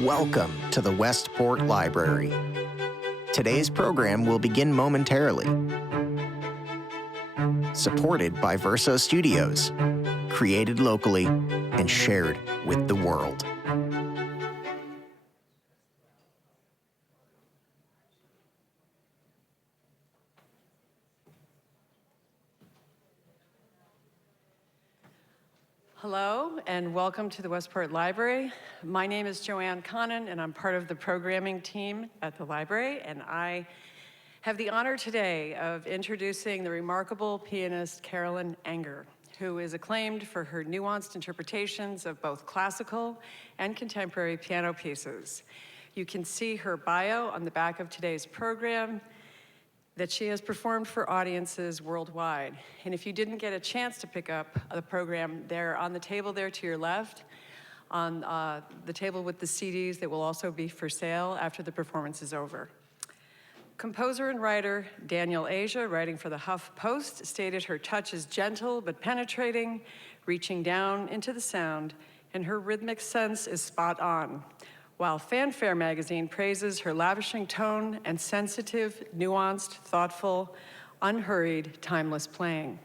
Welcome to the Westport Library. Today's program will begin momentarily. Supported by Verso Studios, created locally and shared with the world. Hello, and welcome to the Westport Library. My name is Joanne Connon, and I'm part of the programming team at the library, and I have the honor today of introducing the remarkable pianist Carolyn Enger, who is acclaimed for her nuanced interpretations of both classical and contemporary piano pieces. You can see her bio on the back of today's program, that she has performed for audiences worldwide. And if you didn't get a chance to pick up the program, they're on the table there to your left, on the table with the CDs that will also be for sale after the performance is over. Composer and writer Daniel Asia, writing for the Huff Post, stated her touch is gentle but penetrating, reaching down into the sound, and her rhythmic sense is spot on. While Fanfare magazine praises her lavishing tone and sensitive, nuanced, thoughtful, unhurried, timeless playing.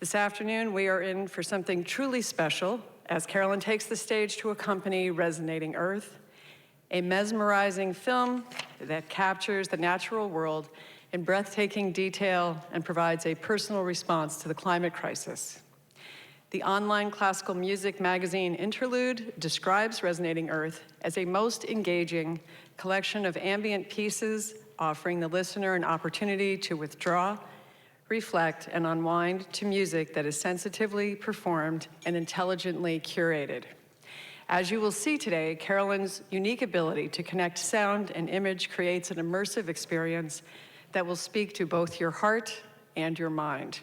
This afternoon, we are in for something truly special as Carolyn takes the stage to accompany Resonating Earth, a mesmerizing film that captures the natural world in breathtaking detail and provides a personal response to the climate crisis. The online classical music magazine Interlude describes Resonating Earth as a most engaging collection of ambient pieces, offering the listener an opportunity to withdraw, reflect, and unwind to music that is sensitively performed and intelligently curated. As you will see today, Carolyn's unique ability to connect sound and image creates an immersive experience that will speak to both your heart and your mind.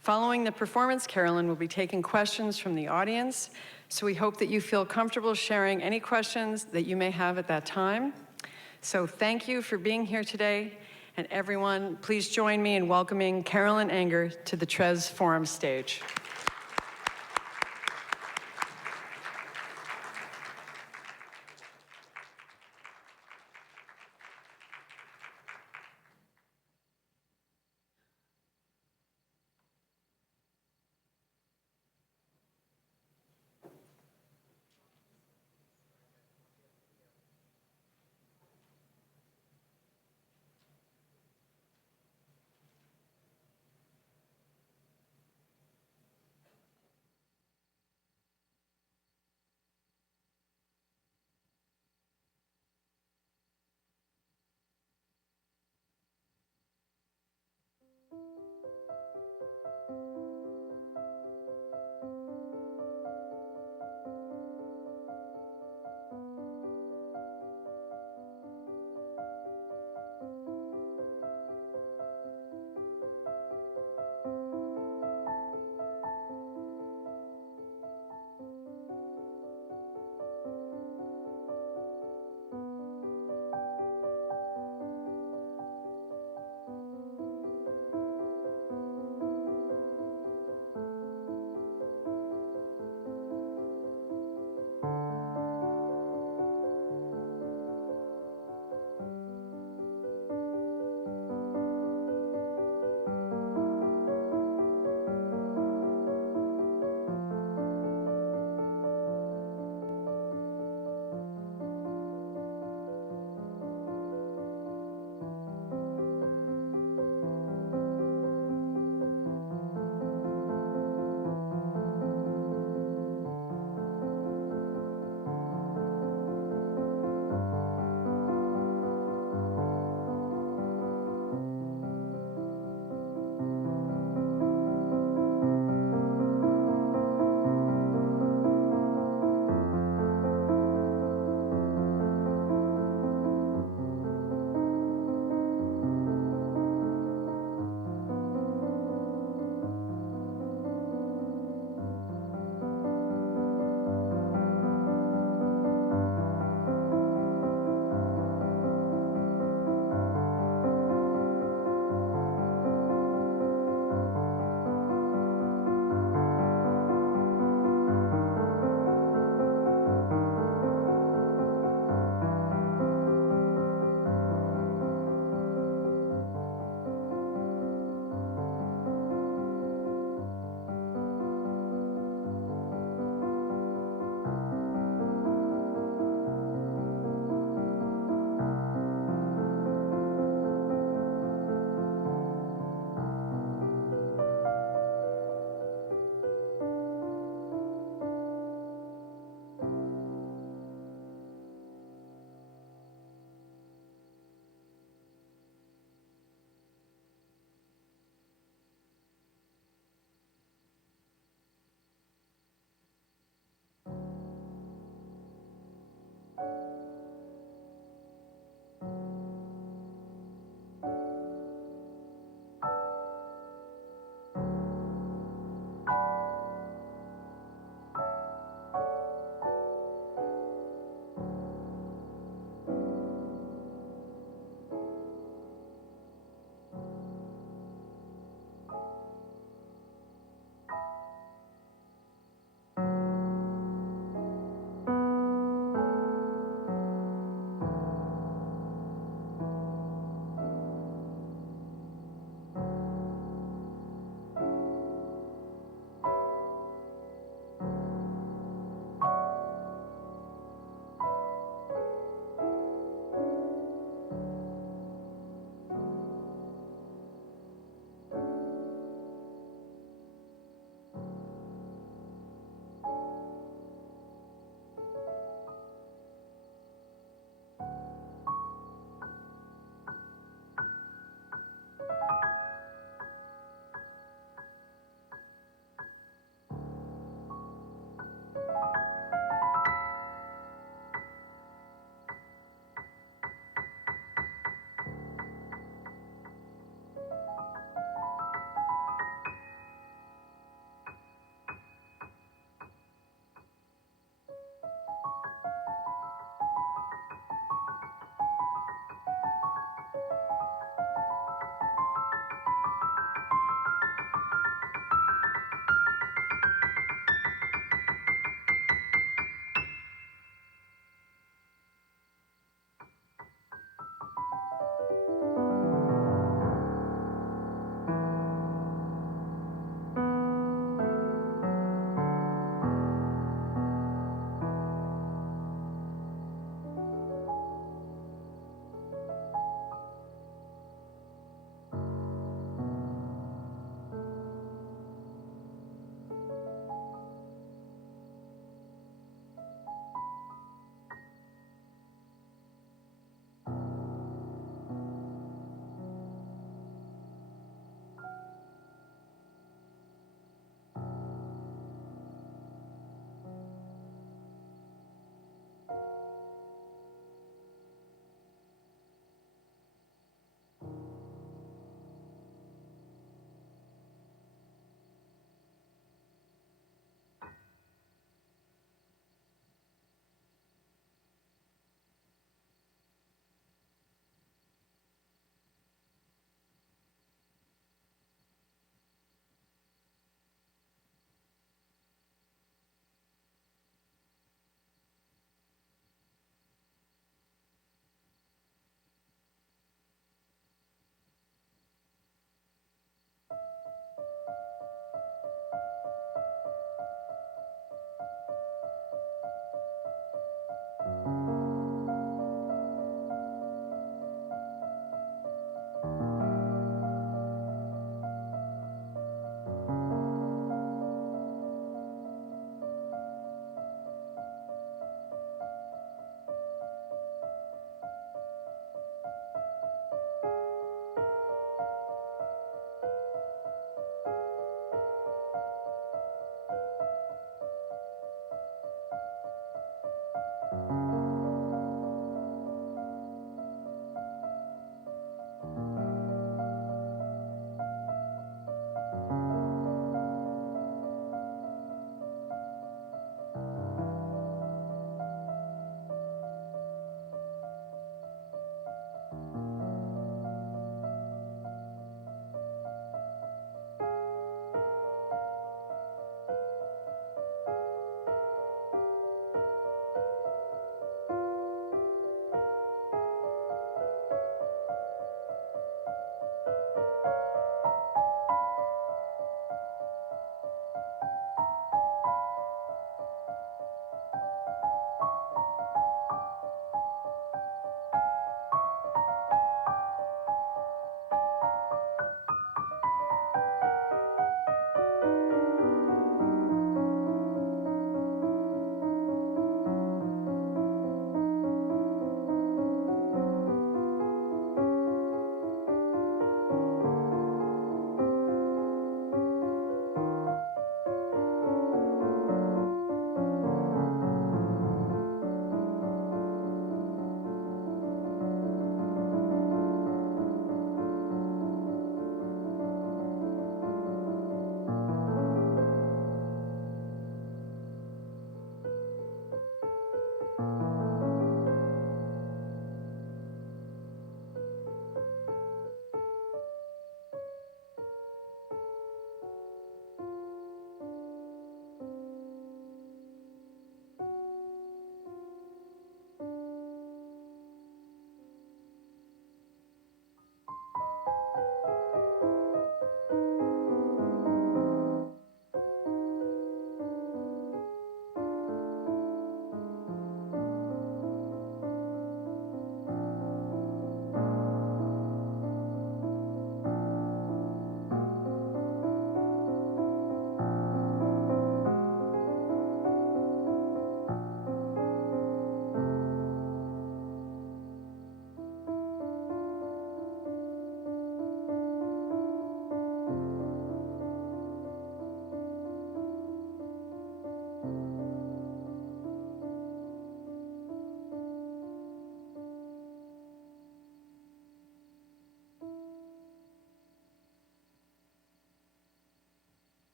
Following the performance, Carolyn will be taking questions from the audience, so we hope that you feel comfortable sharing any questions that you may have at that time. So thank you for being here today, and everyone, please join me in welcoming Carolyn Enger to the Trez Forum stage.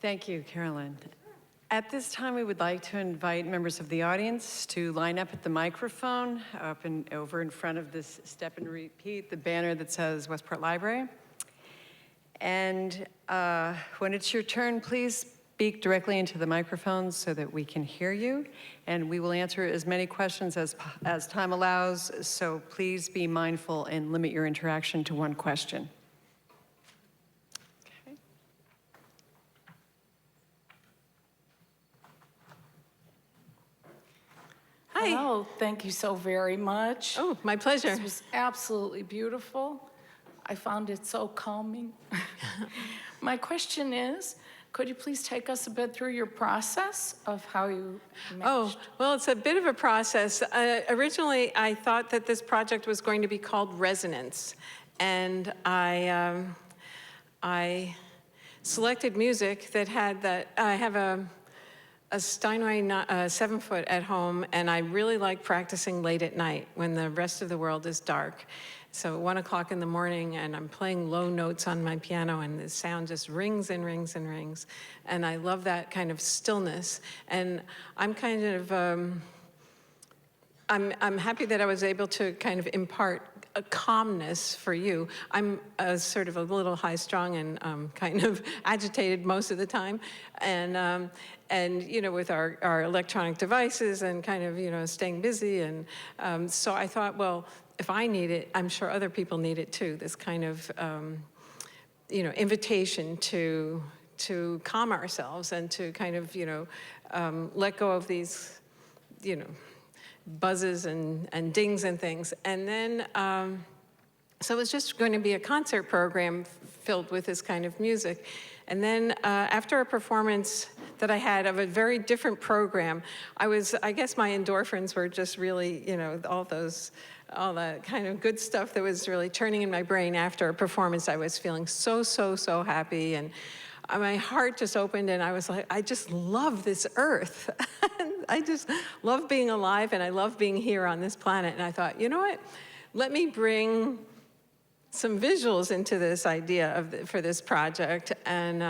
Thank you, Carolyn. At this time, we would like to invite members of the audience to line up at the microphone up and over in front of this step and repeat, the banner that says Westport Library. And when it's your turn, please speak directly into the microphone so that we can hear you. And we will answer as many questions as time allows, so please be mindful and limit your interaction to one question. Okay. Hi. Hello, thank you so very much. Oh, my pleasure. This was absolutely beautiful. I found it so calming. My question is, could you please take us a bit through your process of how you matched? Oh, well, it's a bit of a process. Originally, I thought that this project was going to be called Resonance, and I selected music that had that. I have a Steinway 7-foot at home, and I really like practicing late at night when the rest of the world is dark. So at 1 o'clock in the morning, and I'm playing low notes on my piano, and the sound just rings and rings and rings. And I love that kind of stillness. And I'm kind of, I'm happy that I was able to kind of impart a calmness for you. I'm sort of a little high-strung and kind of agitated most of the time. And you know, with our electronic devices and kind of, you know, staying busy. And so I thought, well, if I need it, I'm sure other people need it too, this kind of, you know, invitation to calm ourselves and to kind of, you know, let go of these, you know, buzzes and dings and things. And then, so it was just going to be a concert program filled with this kind of music. And then after a performance that I had of a very different program, I guess my endorphins were just really, you know, all that kind of good stuff that was really churning in my brain after a performance. I was feeling so happy, and my heart just opened, and I was like, I just love this earth. I just love being alive, and I love being here on this planet. And I thought, you know what? Let me bring some visuals into this idea for this project, and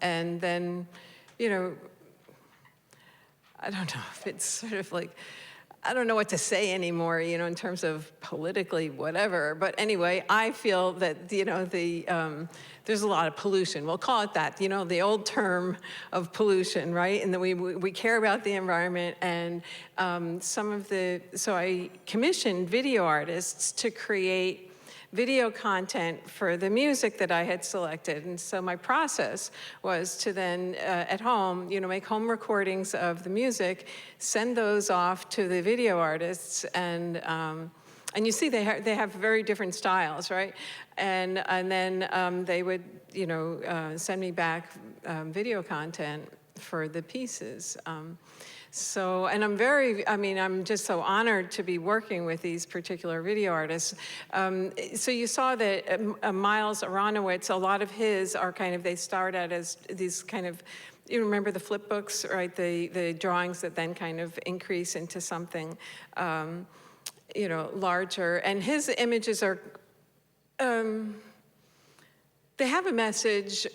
then, you know, I don't know if it's sort of like, I don't know what to say anymore, you know, in terms of politically whatever. But anyway, I feel that, you know, there's a lot of pollution. We'll call it that, you know, the old term of pollution, right? And that we care about the environment. And so I commissioned video artists to create video content for the music that I had selected. And so my process was to then, at home, you know, make home recordings of the music, send those off to the video artists, and you see they have very different styles, right? And then they would, you know, send me back video content for the pieces. So, and I'm just so honored to be working with these particular video artists. So you saw that Myles Aronowitz, a lot of his are kind of, they start out as these kind of, you remember the flip books, right? The drawings that then kind of increase into something, you know, larger. And his images are, they have a message.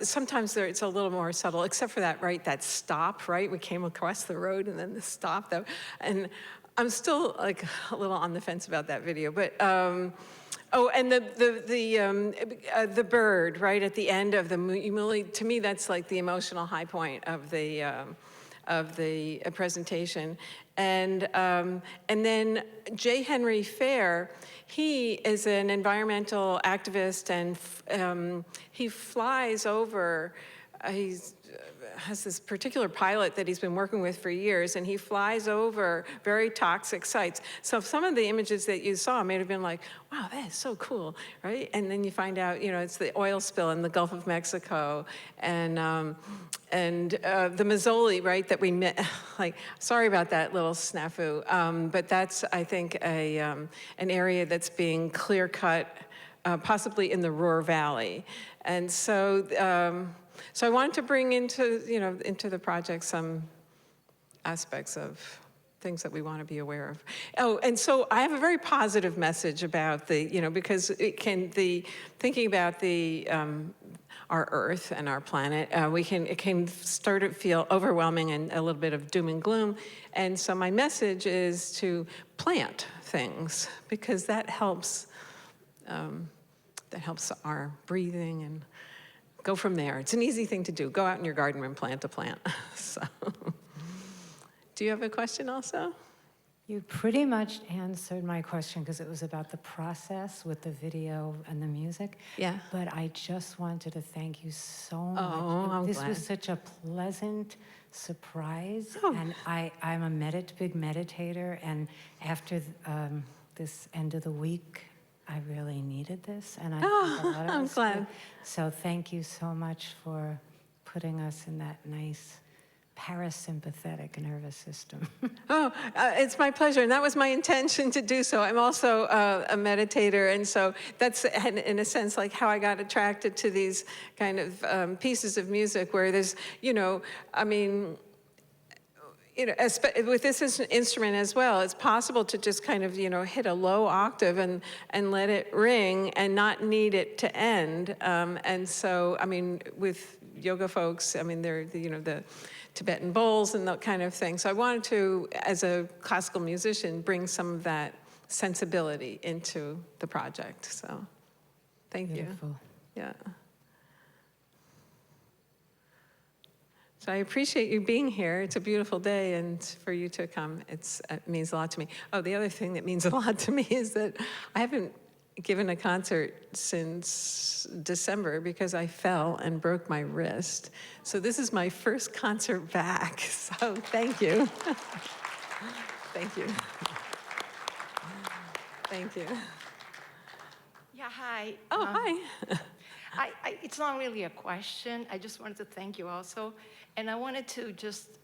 Sometimes it's a little more subtle, except for that, right? That stop, right? We came across the road and then the stop, though. And I'm still like a little on the fence about that video. But oh, and the bird, right at the end of the movie. To me, that's like the emotional high point of the presentation. And then J. Henry Fair, he is an environmental activist, and he flies over, has this particular pilot that he's been working with for years, and he flies over very toxic sites. So some of the images that you saw may have been like, wow, that is so cool, right? And then you find out, you know, it's the oil spill in the Gulf of Mexico, and the Mazzoli, right, that we met. Like, sorry about that little snafu, but that's, I think, an area that's being clear-cut, possibly in the Ruhr Valley. And so, so I wanted to bring into the project some aspects of things that we want to be aware of. Oh, and so I have a very positive message about because thinking about our Earth and our planet, it can start to feel overwhelming and a little bit of doom and gloom. And so my message is to plant things, because that helps our breathing, and go from there. It's an easy thing to do. Go out in your garden and plant a plant. So, do you have a question also? You pretty much answered my question, because it was about the process with the video and the music. Yeah. But I just wanted to thank you so much. I'm This glad. was such a pleasant surprise. Oh. And I'm a big meditator, and after this end of the week, I really needed this, and I think a lot of I'm us glad. did. So thank you so much for putting us in that nice parasympathetic nervous system. It's my pleasure, and that was my intention to do so. I'm also a meditator, and so that's, in a sense, like how I got attracted to these kind of pieces of music where there's, with this instrument as well, it's possible to just kind of, hit a low octave and let it ring and not need it to end. And so, with yoga folks, they're, the Tibetan bowls and that kind of thing. So I wanted to, as a classical musician, bring some of that sensibility into the project. So, thank you. Beautiful. Yeah. So I appreciate you being here. It's a beautiful day, and for you to come, it means a lot to me. Oh, the other thing that means a lot to me is that I haven't given a concert since December because I fell and broke my wrist. So this is my first concert back. So thank you. Thank you. Thank you. Yeah, hi. Oh, hi. It's not really a question. I just wanted to thank you also. And I wanted to just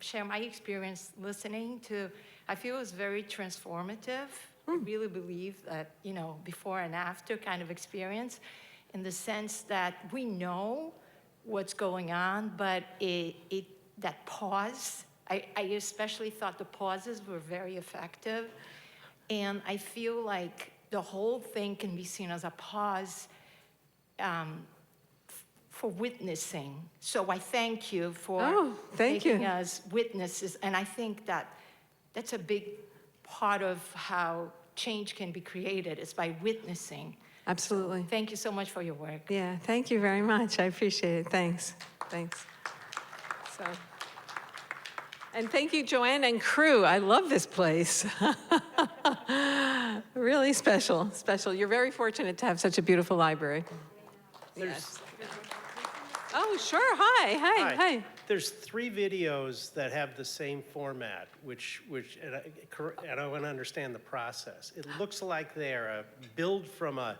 share my experience listening to, I feel it was very transformative. I really believe that, before and after kind of experience, in the sense that we know what's going on, but that pause, I especially thought the pauses were very effective. And I feel like the whole thing can be seen as a pause for witnessing. So I thank you for making us witnesses. And I think that that's a big part of how change can be created, is by witnessing. Absolutely. Thank you so much for your work. Yeah, thank you very much. I appreciate it. Thanks. Thanks. So, and thank you, Joanne and crew. I love this place. Really special, special. You're very fortunate to have such a beautiful library. Yes. Oh, sure. Hi. There's 3 videos that have the same format, and I want to understand the process. It looks like they're a build from a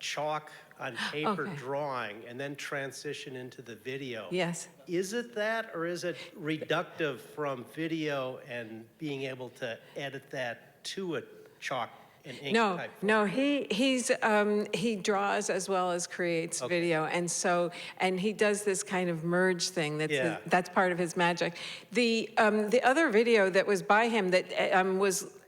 chalk on paper drawing and then transition into the video. Yes. Is it that, or is it reductive from video and being able to edit that to a chalk and ink type? No, he draws as well as creates video, and he does this kind of merge thing. That's part of his magic. The other video that was by him that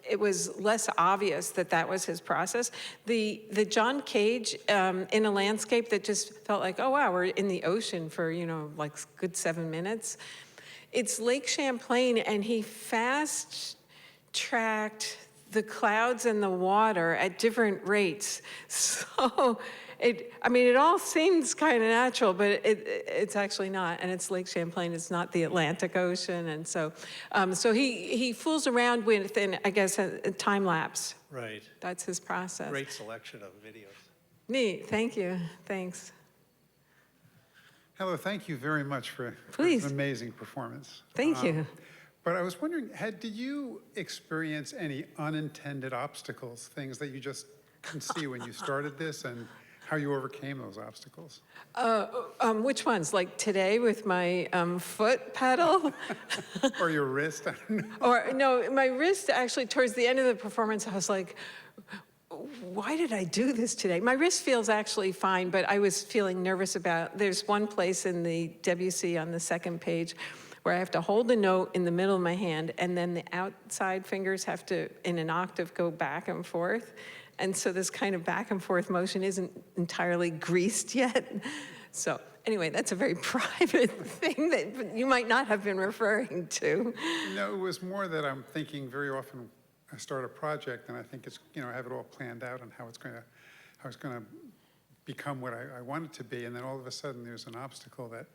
it was less obvious that was his process. The John Cage in a landscape that just felt like, oh wow, we're in the ocean for like good 7 minutes. It's Lake Champlain, and he fast-tracked the clouds and the water at different rates. So it all seems kind of natural, but it's actually not. And it's Lake Champlain, it's not the Atlantic Ocean. And so he fools around with, I guess, a time lapse. Right. That's his process. Great selection of videos. Neat, thank you, thanks. Hello, thank you very much for Please. an amazing performance. Thank you. But I was wondering, did you experience any unintended obstacles, things that you just didn't see when you started this, and how you overcame those obstacles? Which ones? Like today with my foot pedal? Or your wrist? I don't know. Or no, my wrist actually, towards the end of the performance, I was like, why did I do this today? My wrist feels actually fine, but I was feeling nervous there's one place in the Debussy on the second page where I have to hold the note in the middle of my hand, and then the outside fingers have to, in an octave, go back and forth. And so this kind of back and forth motion isn't entirely greased yet. So anyway, that's a very private thing that you might not have been referring to. No, it was more that I'm thinking very often I start a project and I think it's, I have it all planned out on how it's going to become what I want it to be, and then all of a sudden there's an obstacle that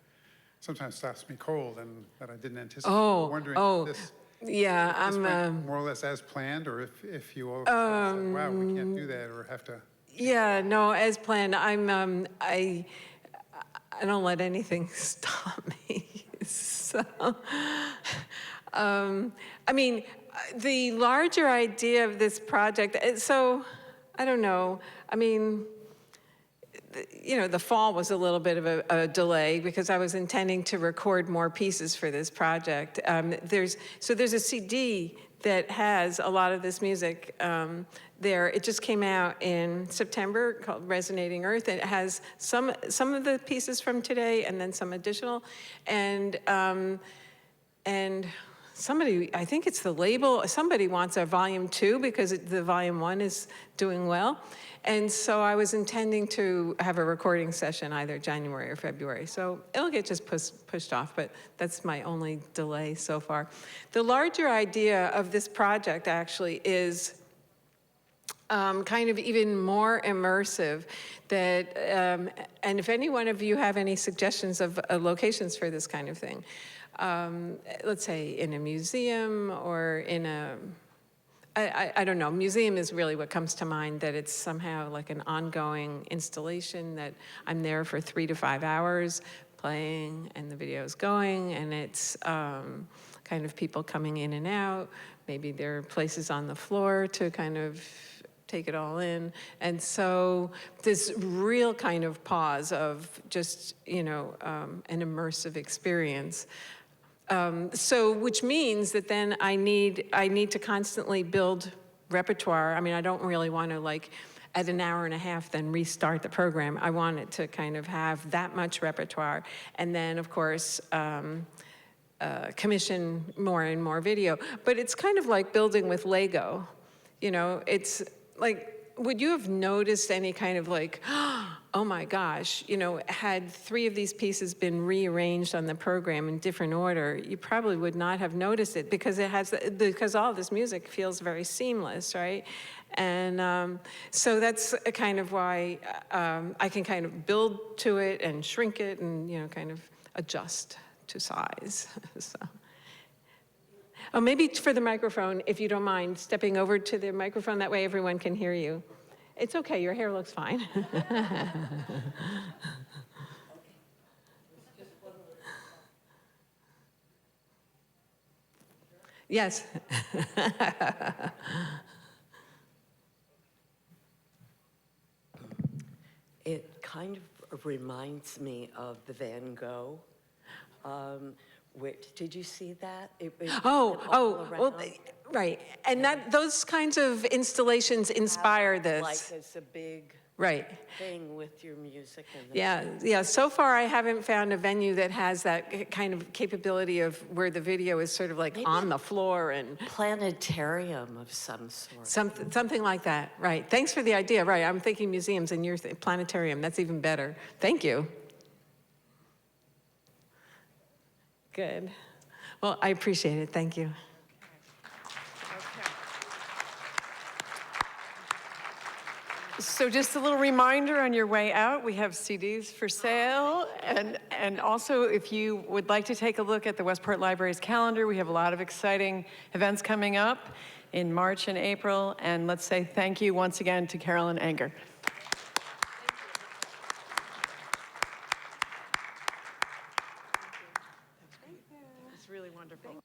sometimes stops me cold and that I didn't anticipate. I'm wondering if this went more or less as planned, or if you all said, wow, we can't do that, or have to. Yeah, no, as planned. I don't let anything stop me. So, I mean, the larger idea of this project, so I don't know. I mean, the fall was a little bit of a delay because I was intending to record more pieces for this project. There's a CD that has a lot of this music there. It just came out in September called Resonating Earth. It has some of the pieces from today and then some additional. And somebody, I think it's the label, somebody wants a volume 2 because the volume 1 is doing well. And so I was intending to have a recording session either January or February. So it'll get just pushed off, but that's my only delay so far. The larger idea of this project actually is kind of even more immersive. That, and if any one of you have any suggestions of locations for this kind of thing, let's say in a museum or in a, I don't know, museum is really what comes to mind, that it's somehow like an ongoing installation that I'm there for 3 to 5 hours playing and the video's going, and it's kind of people coming in and out. Maybe there are places on the floor to kind of take it all in. And so this real kind of pause of just, an immersive experience. So which means that then I need to constantly build repertoire. I mean, I don't really want to at an hour and a half then restart the program. I want it to kind of have that much repertoire. And then of course, commission more and more video. But it's kind of like building with Lego. It's like, would you have noticed any kind of oh my gosh, had 3 of these pieces been rearranged on the program in different order, you probably would not have noticed it because because all this music feels very seamless, right? And so that's kind of why I can kind of build to it and shrink it and, kind of adjust to size, so. Oh, maybe for the microphone, if you don't mind stepping over to the microphone, that way everyone can hear you. It's okay, your hair looks fine. Yes. It kind of reminds me of the Van Gogh. Did you see that? Well, right. And those kinds of installations inspire this. Like it's a big thing with your music. And yeah. So far, I haven't found a venue that has that kind of capability of where the video is sort of like on the floor and planetarium of some sort. Something like that. Right. Thanks for the idea. Right. I'm thinking museums, and you're planetarium. That's even better. Thank you. Good. Well, I appreciate it. Thank you. So just a little reminder on your way out, we have CDs for sale. And also, if you would like to take a look at the Westport Library's calendar, we have a lot of exciting events coming up in March and April. And let's say thank you once again to Carolyn Enger. It's really wonderful.